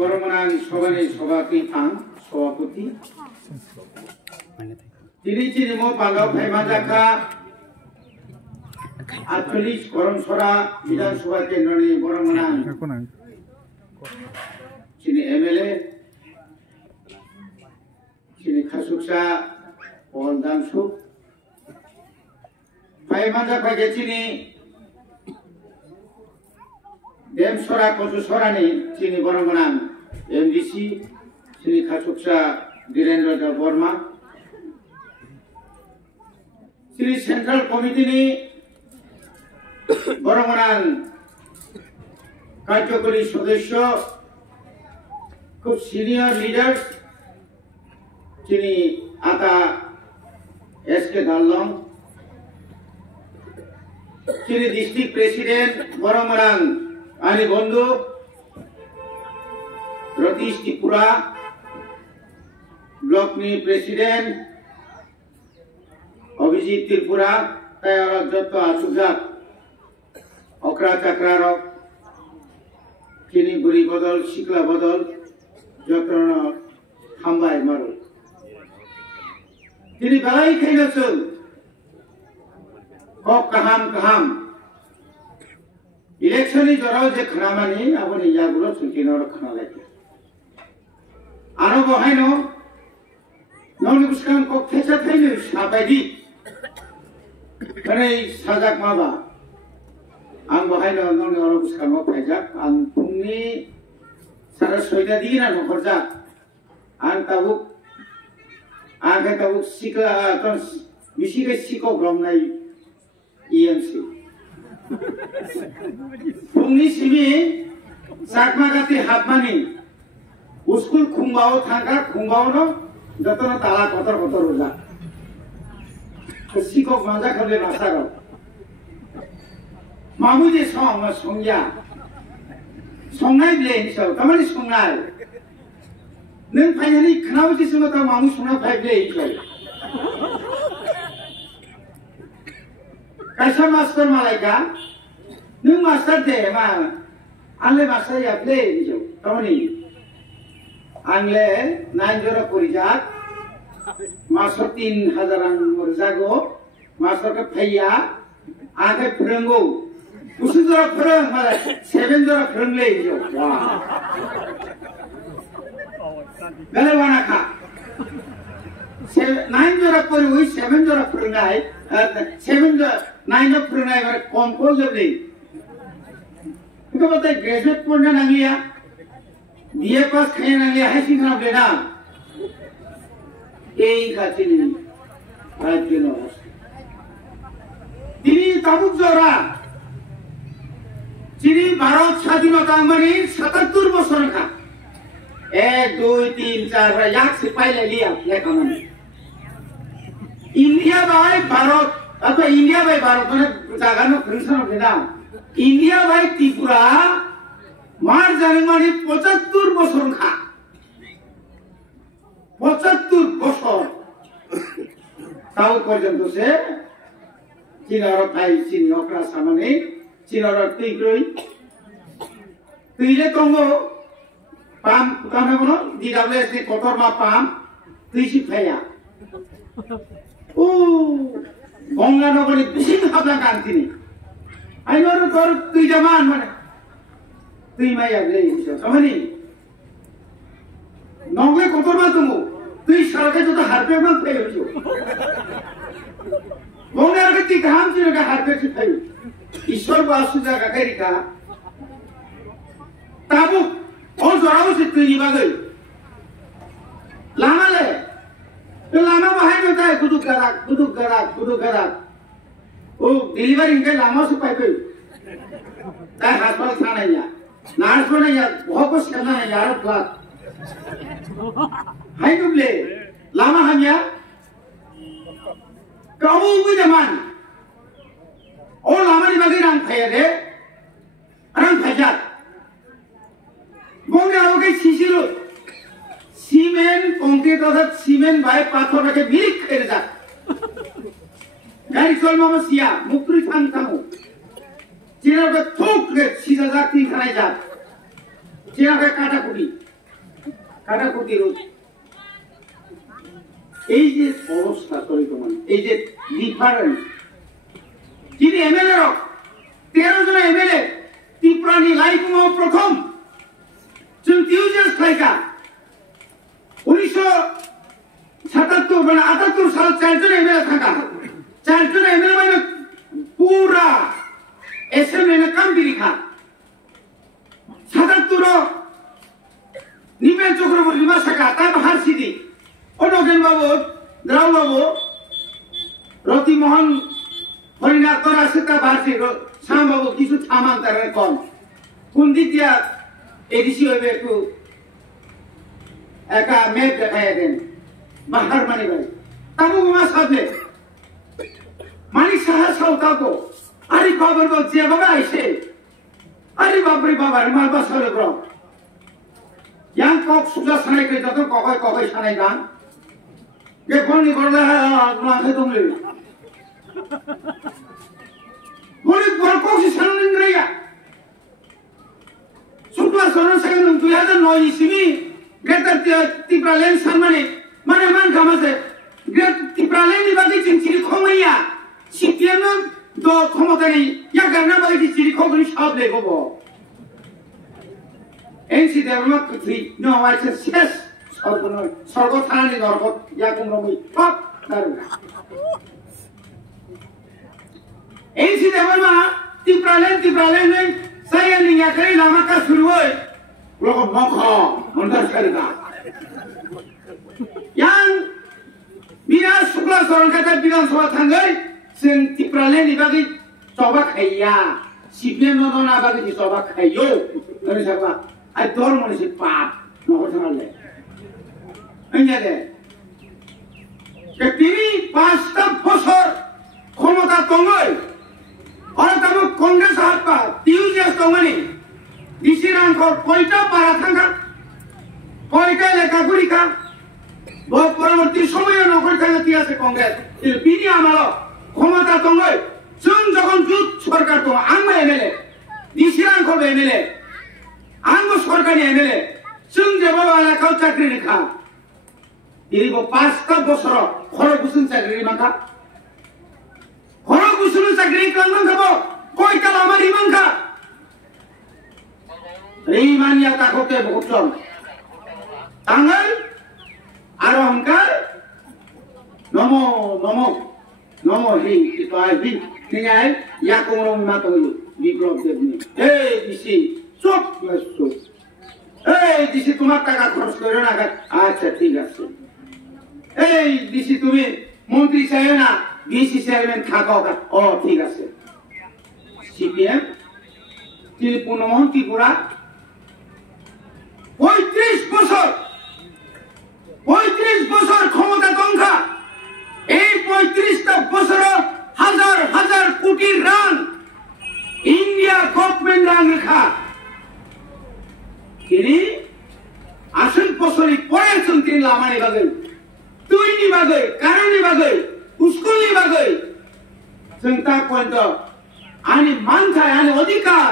বরমনান সবানি সভাপতি সভাপতি তিনি চিনিম পালক ভাইমাজাখা 48 করমসরা বিধানসভা কেন্দ্রনি বরমনান চিনি এমএলএ চিনি খাসুকসা পহলদানসু ভাইমাজাখা গেছিনি देमसरा कचुसरानि चिनी बरमनान एमडीसी चिनी खासुकसा धीरेन्द्र देव वर्मा चिनी सेंट्रल कमिटी नि बरमनान कार्यकारी सदस्य खूब सीनियर लीडर्स चिनी आता एसके दाल्लंग चिनी डिस्ट्रिक्ट प्रेसिडेंट बरमनान आनी बंधु रतीश त्रिपुरा ब्लॉक नि प्रेसिडेंट अभिजीत त्रिपुरा जत आसुजात अक्रा चाक्रा रक चिनी बुरी बदल शिकला बदल जत्रण हामबाय मारो चिनी बालाई खाइनोसों कब कहाम इलेक्शन जराव जे खानामानि आबोनि यागुलो सुल्किनर खाना लागे आरो बहायनो नौनि बुसकां को फेसा थाइनो साबायदि माने साजाक माबा आं बहायनो नौनि अरो बुसकां फायजाक आं फुंनि सारा सयदा दिना नखरजा आं ताबुक सिकला बिसिगे सिको ग्रमनाय ईएमसी फुंनि सिबि साकमागाति हाबमानि स्कुल खुंबाव थांगा खुंबावनो जतन ताला कतर उजा सिको माजा खले नासारो मामुजे संया संनाय ब्ले हिसाब तामानि संनाय नों फायनानि खानावजे सङो ता मामु संना फायब्ले हिसाब कैसा मास्टर मालाइका नों मास्टर दे मा आंले मास्टर याबले जो तमनि आंले 9 जरा परिजात मास्टर 3000 आं मरजागो मास्टर का फैया आगे फोरोंगो गुसु जरा फोरों माले 7 जरा फोरोंले जो वाह गले वाना खा 9 जरा परि 7 जरा फोरोंनाय 7 जरा 9 जरा फोरोंनाय बारे कम को जबले इनको बताए ग्रेजुएट पढ़ना नंगिया बीए पास खाया नंगिया है सिंगना बेना यही खाती नहीं राज्य नो दिनी ताबुक जोरा चिनी भारत स्वाधीनता मनी 77 बছর का 1 2 3 4 याक सिपाही ले लिया ये कमन इंडिया बाय भारत अथवा इंडिया बाय भारत माने जागा नो फंक्शन बेना इंडिया भाई त्रिपुरा मार जाने मानी 75 बছর खा 75 বছর ताऊ पर्यंत से चीनर भाई चीन अक्रा सामने चीनर तिग्रई तिले तंगो पाम काने बनो डीडब्ल्यूएस नि कतरमा पाम तिसि फाया ओ गंगा नगरी बिसिं हाबला कान्तिनि आइनो तोर तुई जमान माने तुई माया ले हिसो कमानी नंगले कतरमा तुमु तुई सरके तो हारपे मान फेयो छु गंगा के ती काम छु का हारपे छु फेयो ईश्वर वासु जागा करिका ताबु ओ जराव से तुई बागै लामाले तो लामा बाहाय न काय गुदु करा ओ डिलीवरी के लामा से पाइपे ताय हास्पताल थाना या नार्स बने या बहुत कुछ करना है यार बात हाय दुबले लामा हमिया काबू को जमान ओ लामा नि बागे रंग फाया रे रंग फाया गोंगा ओके सिसिरो सीमेंट कंक्रीट अर्थात सीमेंट भाई पाथर के मिलिक खेर जा गाड़ी चल मामा सिया मुक्री थान थामो चिरा के थोक के सीधा जाती खाने जा চেনাকে কাটাকুটি রোধ। এই যে অবস্থা তৈরি মানে এই যে ডিফারেন্স, যিনি এমএলএ 13 জন এমএলএ ত্রিপুরানি লাইফ প্রথম जों टिउजेस खायका 1977 মানে 78 সাল 4 জন এমএলএ থাকা 4 জন এমএলএ মানে পুরা এসএমএ কামবিরি খা 77 নিমেন চক্রবর্তী মাসাকা তাই হারসিদি অনগেন বাবু দ্রাউ বাবু রতি মোহন হরিনাথ রাসিতা ভারসি শাম বাবু কিছু থামান তার কম কোন দিতিয়া এডিসি হইবে একটু একা মেপ দেখায় দেন বাহার মানি ভাই তাবু মা সাথে মানি সাহা সাউতাকো আরে বাবার গো যে বাবা আইছে আরে বাপরে বাবা মার বাসালে ব্র ইয়াং কক সুজা সানাই কে যত ককয় সানাই গান কে কোনি করলে না খেতুমলে বলি বড় কোকি সানাই Garia Supra sono secondo 2009 isimi Greta Tipralen samane mane man kamase Greta Tipralen ni bagi chiri khomaiya sipiano do khomota nei ya garna bagi chiri khogni sab le gobo ensi development kutri no I said yes sorgo thanani dorgot ya kumromi pop daruga ensi development Tipralen nei saya ni ya kali lama ka shuru hoy logo mokho mondar sarika yang bina sukla soron kata bidan soba thangai sen Tipralen ni bagi soba khaiya sipien nodona bagi di soba khaiyo nani saba ai dor mone se pap nogo thamale anya de ke tini 5টা বছর ক্ষমতা তঙ্গই और तब कांग्रेस हाथ पर টিউজেস তঙ্গনি ডিসিরান কর কয়টা পারা থাকা কয়টা লেখাগুড়ি কা বহু পরবর্তী সময়ে নকল খাইতে আছে কংগ্রেস বিনি আমালো ক্ষমতা তঙ্গই जों যখন যুদ্ধ সরকার তো আঙ্গ এমএলএ ডিসিরান করবে এমএলএ আঙ্গ সরকারি এমএলএ जों যেবা এলাকাও চাকরি রেখা দীর্ঘ 5টা বছর খরগুসুন চাকরি মাখা খরগুসুন চাকরি কাঙ্গন খাবো কয়টা আমার ইমানখা রিমানিয়া তাকতে বহুতম তাঙ্গাল আর অহংকার নমো নমো নমো হি তাই হি নিয়াই ইয়াকুমরো মাতো বিপ্লব দেবনি এই দিছি চুপ চুপ এই দিছি তোমার টাকা খরচ করে না আচ্ছা ঠিক আছে এই দিছি তুমি মন্ত্রী চাইও না ডিসি চেয়ারম্যান থাকাও ও ঠিক আছে সিপিএম ত্রিপুরমোহন ত্রিপুরা 35 বছর ক্ষমতা দংখা এই 35টা বছর হাজার হাজার কোটি রান ইন্ডিয়া গভর্নমেন্ট রান রেখা তিনি আসল বছরই পড়েছেন তিনি লামানি বাগে তুইনি বাগে কারণি বাগে স্কুলনি বাগে চিন্তা পর্যন্ত আনি মানথায় আনি অধিকার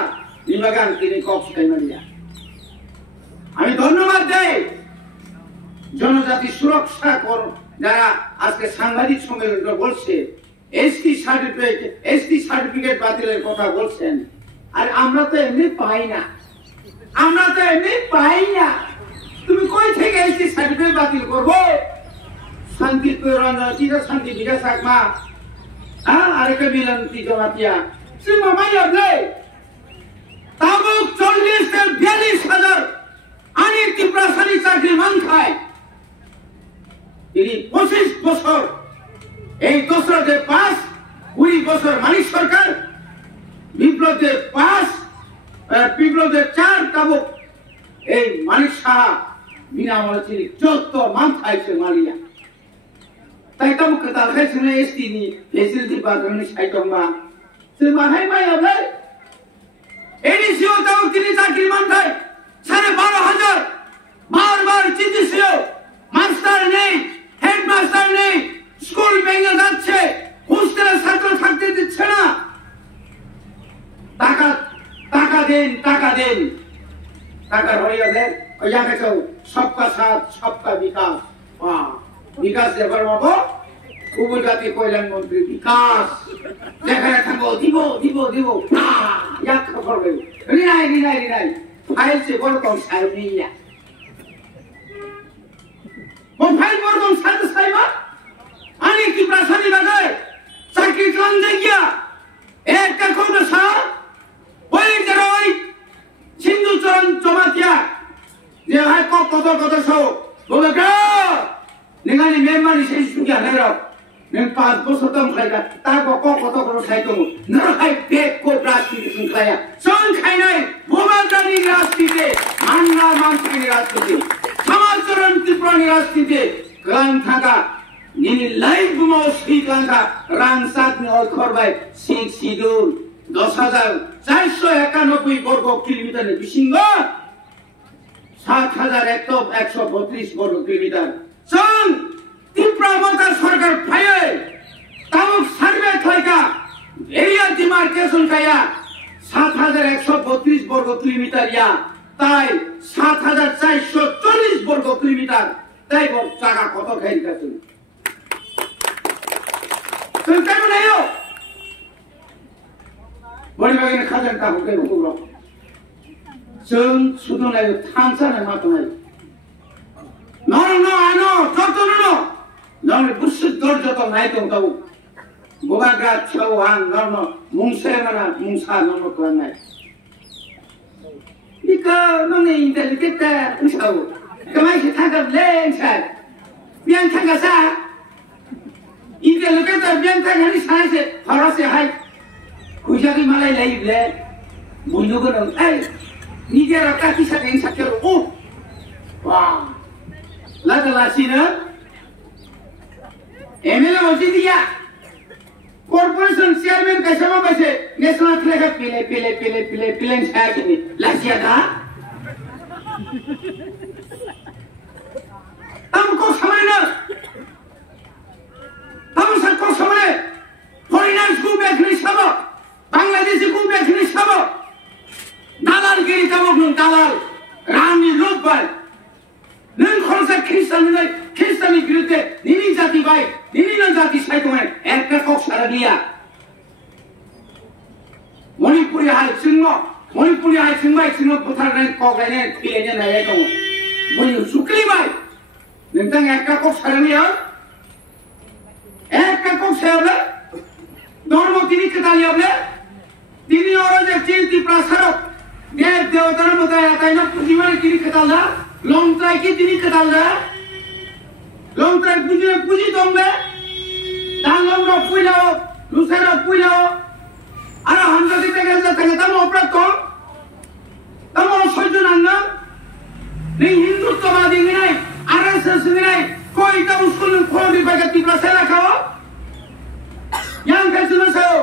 নিবাগান তিনি কক্সটাই মারিয়া আমি ধন্যবাদ দেই জনজাতি সুরক্ষা কর যারা আজকে সাংবাদিক সম্মেলনে বলছে এসটি সার্টিফিকেট বাতিলের কথা বলছেন আর আমরা তো এমনি পাই না তুমি কই থেকে এসটি সার্টিফিকেট বাতিল করবো শান্তি শান্তি বিকাশ আকমা আরেকটা মিলন জমাতিয়া তাবুক 40,000 আনি ত্রিপুরাশালী চাকরি মান খায় তিনি 25 বছর এই দোসরাদের 20 বছর মানিক সরকার বিপ্লবের 4 তাবুক এই মানিক সাহা বিনামূল্যে তিনি 14 মান খাইছে মালিয়া তাই তাবুক তার খাইছে না এসটি নি ফেসিলিটি বাগানি সাইটমা সে মাহাই মাই হবে এডিসিও তাবুক তিনি চাকরি মান খায় 12,500 বারবার চিঠিও মাস্টার নেই হেডমাস্টার নেই স্কুল ভেঙে যাচ্ছে হোস্টেলে ছাত্র থাকতে দিচ্ছে না টাকা দেন साकार हो यहाँ के सबका साथ सबका विकास विकास जेबर माबो उपजाति कल्याण मंत्री विकास जेखाने थांगो दिबो दिबो दिबो या खबर गयो रिनाय फाइल से बरकम साइनिया वो फाइल बरकम साथ साइबा आनी की प्रशासनी बागे साकी क्लान जाइया एक का कौन सा वही जरोई सिंधु चरण चमातिया जे हाय को कतो सो बोलगा निगानी मेमानी से सुगिया नेरो नों 5 बोसोर दं खायगा ता को कतो साइ दं नरहाय बेक को राजनीति संखाया संखायनाय भोबादानि राजनीति मानना मानसिनि राजनीति समाजचरण त्रिपुरानि राजनीति ग्राम थागा निनि लाइफ बुमाव सिगांगा रांसातनि अलखरबाय सिक सिदुल 10,491 বর্গ কিলোমিটার বিশিঙ্গ 7,132 বর্গ কিলোমিটার जों त्रिपुरा बंगाल सरकार फाये तामुक सार्वे खायगा एरिया डिमार्केशन खाया 7,132 বর্গ কিলোমিটার या ताई 7,440 বর্গ কিলোমিটার ताई वो जागा कत खायगा जों केमन आयो बड़ी बागिन खाजन का होके बुकुरो जों सुदुनाय थांसाना मातनाय No, ano, no. Nang busuk dorjo to naik to tahu. Bukan gat cawang, normal, mungse mana, mungsa normal tuan naik. Ika nang intelligent tahu. Kemai kita tangkap lensat. Biang tangkap sah. Intelligent biang tangkap ni sana se, harus se hai. Kujaki malai lagi le. Bunyi gunung, ni dia rakyat kisah yang sakit. Oh, wah. Lada lasina, MLA masih dia. Corporation chairman कैसा mau baca? National flag pilih saya ini. Lasia dah. Tamu kau sama mana? Tamu kau sama mana? Foreigners ku bekri sama, Bangladeshi ku bekri sama. Dalal giri tamu belum dalal. Rami lupa. नों खरसा खृष्टाननि बिरुद्धे निनि जाति bye निनि न जाति साइखौहाय एकटा कक सारालिया मणिपुरि हाय सिंबाय बुथारनाय कगलायनाय थैलायनाय नायनाय दङ मणि सुक्लिबाय नोंथां एकटा कक सारालिया एकटा कक सायाब्ला धर्म तिनि खोथालियाब्ला तिनि अराजक चिन्ति प्रासारक देव देवतार मताय आतायना पुजिमाय तिनि खोथाला Longtrai ki tini ketalda, longtrai puji dongbe, dan longro puilao, lusero puilao, ara handa di tegal da tanga tamo oprat ko, tamo sojon anna, ni Hindu tomadi ngai, RSS ngai, koi ta uskul khol di baga tibra sela kao, yang kasuna sao,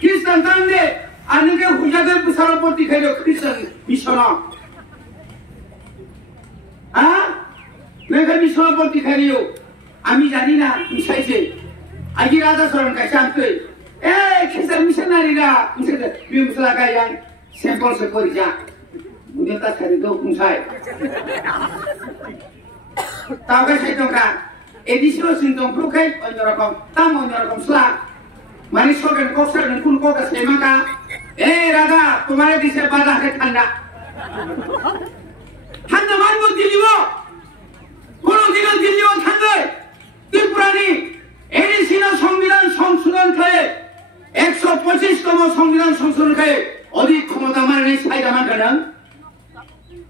Kristen tande, anike hujaga pusarapoti khayo Kristen misona. Mereka bisa seperti kalian. Ami jadi na, misalnya, agi raja seorang kacantoy. Kita misalnya nila, misalnya, misalnya yang sampel sekerja, mungkin tak cari dong musai. Tahu kan saya dongkan, edisi lo sintong plukai, onyorakom, tam onyorakom selak. Manis sogan koser dan kun kogas lemaka. Raga, kemarin di sebelah ke tanda. Tanda mana diliwo? Kono dinan diliwo tanda. Tripurani, edisi na সংবিধান সংশোধন করে 125তম সংবিধান সংশোধন করে অধিক ক্ষমতা মানে সাইডা মানকান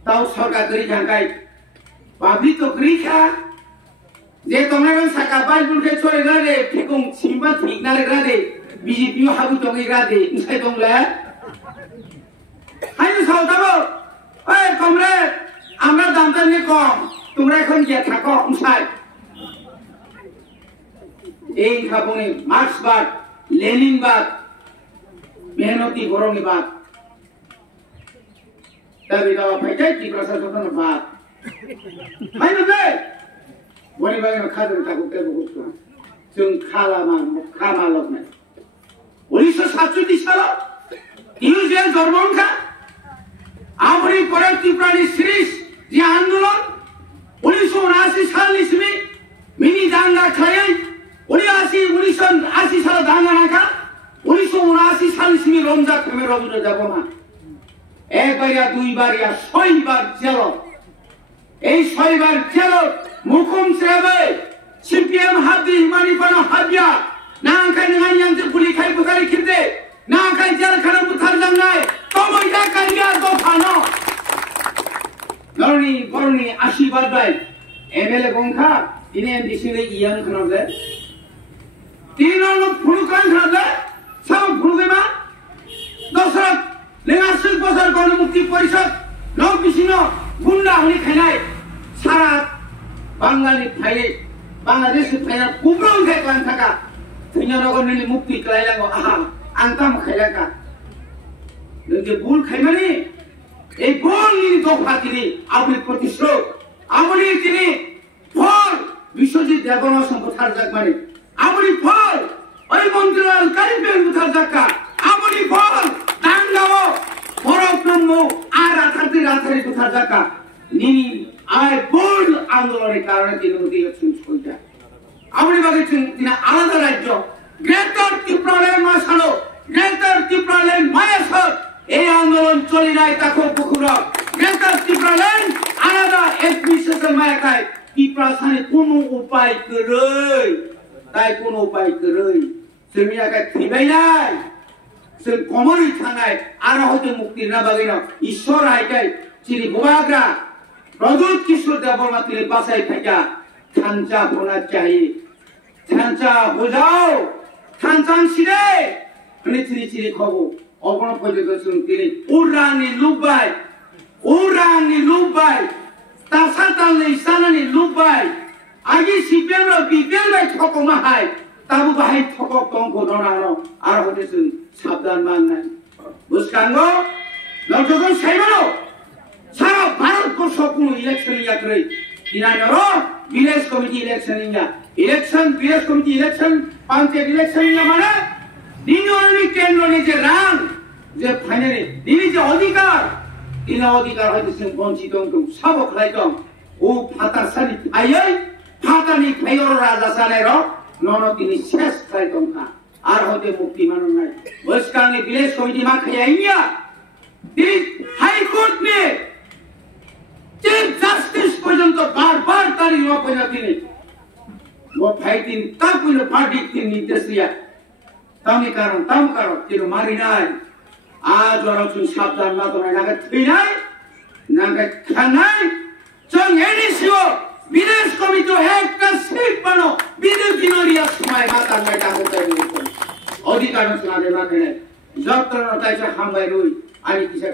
তাও সরকার করি জানকাই পাবলিক তো গ্রিখা যে তোমরা সাকা বাইবুলকে চলে গেলে ফিকুং সিম্বা ঠিক না রে বিজেপি হাবু তঙ্গি গাদে ইসাই দংলা হাইনো সাউদাবো তোমরা আমরা দামটা নিয়ে কম তোমরা এখন গিয়ে থাকো উসাই এই খাবনে মার্ক্সবাদ লেনিনবাদ মেহনতি গরমিবাদ তবে দাও ফাইটাই কি প্রশাসন বাদ ফাইনো দে বনি বাগে খাদর থাকুকে বহুত जों खामालक নাই 1947 সালে ইউজিএল জন্মনকা आमरी परे त्रिपुरानि सिरिज जे आंदोलन 1979 सालनि सिमी मिनी दांगा खायै 1980 साल दांगा नाका 1979 सालनि सिमी रमजा खेमे रबिन्द्र जागोना एकबारिया दुइबारिया छयबार जेल এই ছয়বার জেল মুকুম সেবে সিপিএম হাদি হিমানিপানো হাবিয়া না আঙ্কাই নাইয়ানতে পুলি খাই বুখারি খিতে না আঙ্কাই জেলখানা বুথার জাংনাই তমইটা কাইয়া দফানো নরনি বরনি আশীর্বাদ বাই এমএলএ গংখা ইনে এমডিসিলে ইয়ান খনবে তিননো ফুলকান খনবে সব ফুলবেমা দশরথ লেঙ্গাসিল বছর গণমুক্তি পরিষদ নব বিছিনো गुंडा होने खानाय सारा बांग्लानि फाइले बांग्लादेश फाइना कुब्रं खाय क्लान थाका थैना नगरनि मुक्ति क्लायलांगो आहा आंताम खायलाका नोंजे बुल खायमानि ए बुलनि दफातिनि आबुनि प्रतिश्रुत आबुनि तिनि फल विश्वजित देवबर्मा सम्पथार जागमानि आबुनि फल ओइ मन्त्रीलाल कारिबेन बुथार जाका आबुनि फल दांगाओ बरफनमो आरा थारति राथारि बुथार जाका निनि आय बोल आंदोलনের কারণে তিনি দিয়েছেন ছয়টা আমরি বাগে তিনি আলাদা রাজ্য গ্রেটার ত্রিপুরাল্যান্ড মাসালো গ্রেটার ত্রিপুরাল্যান্ড মায়াসর এই আন্দোলন চলি নাই তাকো পুকুরা গ্রেটার ত্রিপুরাল্যান্ড আলাদা এডমিনিস্ট্রেশন মায়াকায় ত্রিপুরাসানে কোনো উপায় করেই তাই কোনো উপায় করেই সেমিয়াকে থিবাই নাই जों कमरि थानाय आरो हते मुक्ति ना बागैनो ईश्वर आइकाय चिनि बुबाग्रा प्रदूत किशोर देवबर्मा तिले बासाय थाका थांचा होना चाहिए थांचा हो जाओ थांचां सिरे अनि चिनि खबो अगण पयजो जों तिनि उरांनि लुबाय तासातालनि सानानि लुबाय आगि सिपिएम रो बिपिएल बाय ठकमा हाय ताबु बाहाय ठकक तंखो दनानो आरो हते जों साबधान माननाय बुझखांगो नौजोगन साइबानो सारा भारत को सकुनु इलेक्शन यात्रै दिनानरो विलेज कमिटी इलेक्शन इंगा election village committee election panchayat election इंगा माने दिनोनि केन्द्रनि जे रां जे फाइनाली दिनि जे अधिकार दिना अधिकार हयतो जों बंचित दं साबो खालायदं ओ फाता सानि आयै फातानि फायर राजा सानेर ननो तिनि शेष खालायदंखा আর হতে মুক্তি মানন নাই বসকানে বিলেজ কমিটি মা খাইয়া তিনি হাইকোর্ট নে চিফ জাস্টিস পর্যন্ত বারবার তারি নপনা তিনি ও ফাইটিং তাকুনো ভার্ডিক্ট তিনি নির্দেশ দিয়া তাম কারণ তিনি মারি নাই আজ ওরা চুন সাবধান না তোমরা নাগা থইনাই নাগা খানাই চং এনিসিও বিলেজ কমিটি একটা সিট বানো বিদেশ দিনরিয়া সময় মাতা মাইটা হতে अधिकार सुना देना है जब तक हामबाय रुई आनी